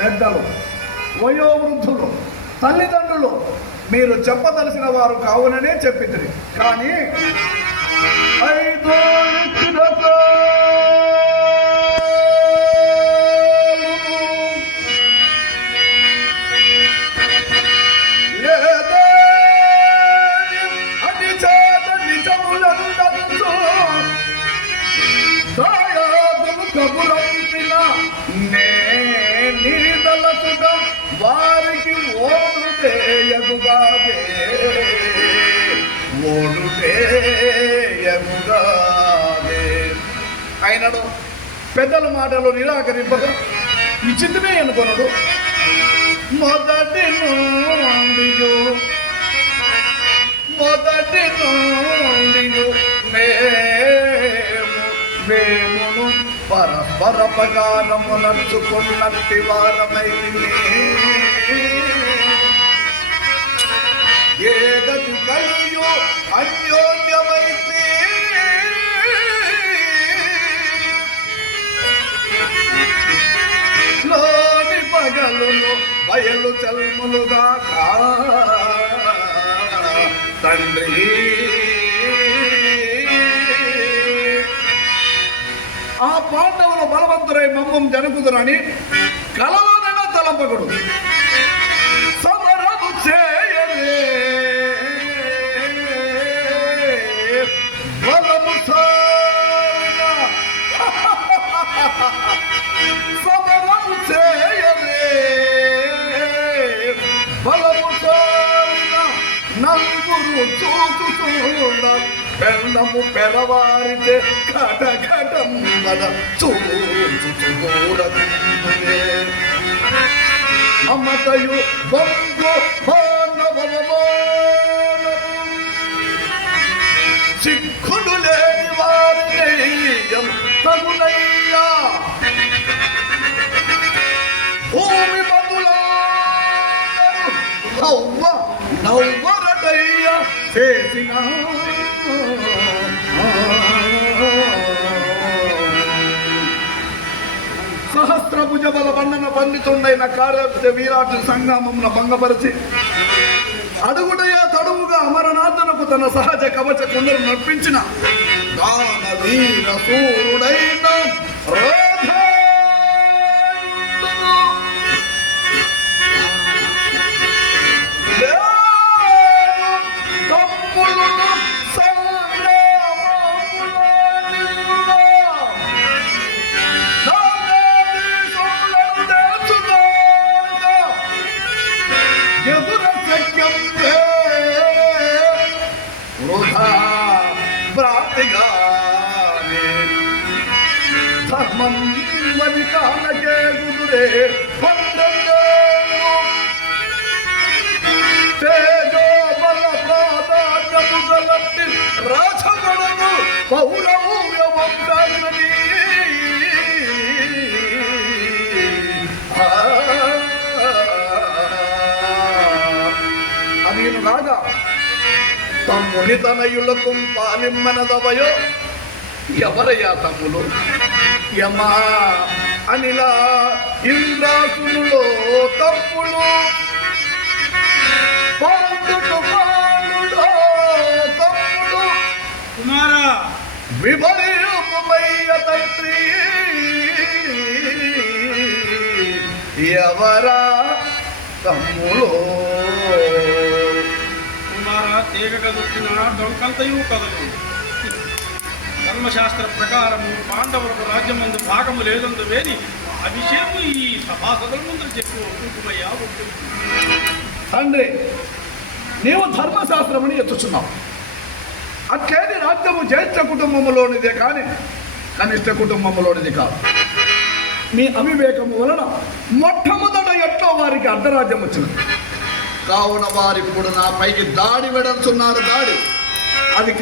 పెద్దలు వయోవృద్ధులు తల్లిదండ్రులు మీరు చెప్పదలసిన వారు కావుననే చెప్పితిరి. కానీ ఐదో ఇచ్చిన లేదా వారికి ఓడు చేయగుగాదే ఓడు చేయగుగాదే అయినడు పెద్దల మాటలు నిరాకరింపగా ఇచ్చితమే అనుకున్నాడు మొదటి నుండియు మొదటి నుండియు పరపకారము నడుచుకున్నట్టి వారమై ఏ కలియో అన్యోన్యమైతే. లోని పగలును బయలు చల్ములుగా తండ్రి ఆ పాండవులు బలవంతురై మమ్మం జరుపుదురని కలలోనైనా తలంపకూడదు పెళ్ళము పెరవారితే కట కటం మన చూచుచూడదు. మమతయు బొంగు మానవమో సిక్కులు లేని వారిని తగులయ్యా? భూమి మధులారు నవ్వ నవ్వరటయ్య చేసిన. సహస్రభుజ బల బండన బండితుండైన కార్య వీరాటు సంగ్రామమున భంగపరిచి అడుగుడయ తడువుగా అమరనాథనకు తన సహజ కవచ కొందరు నడిపించిన దాన వీర సూరుడైన ధర్మం వని కానకే గుదురే పండంగేను తేజో ప్రాధాన్యము గలట్టి రాజగణము పౌరవ్యవంతని అదీను తమ్ముని తనయులకు పాలిమ్మనదవయో. ఎవరయ్యా తమ్ములు? యమా అనిలా ఇంద్రాసులో తమ్ముడు కుమారా. తండ్రి. ఎవరా తమ్ములో? ఏక తీగ కదుర్చిన కదలు. ధర్మశాస్త్ర ప్రకారము పాండవులకు రాజ్యమందు భాగము లేదందు వేని ఆ ఈ సభాసదుల ముందు చెప్పి ఒప్పుకుమయ్యా తండ్రి నీవు ధర్మశాస్త్రముని ఎత్తుచున్నావు. అట్లేని రాజ్యము జ్యేష్ఠ కుటుంబములోనిదే కానీ కనిష్ట కుటుంబములోనిది కాదు. మీ అవివేకము వలన మొట్టమొదట ఎట్లో వారికి అర్ధరాజ్యం వచ్చినది. కావున వారిప్పుడు నా పైకి దాడి వెడల్చున్నారు. దాడి. అది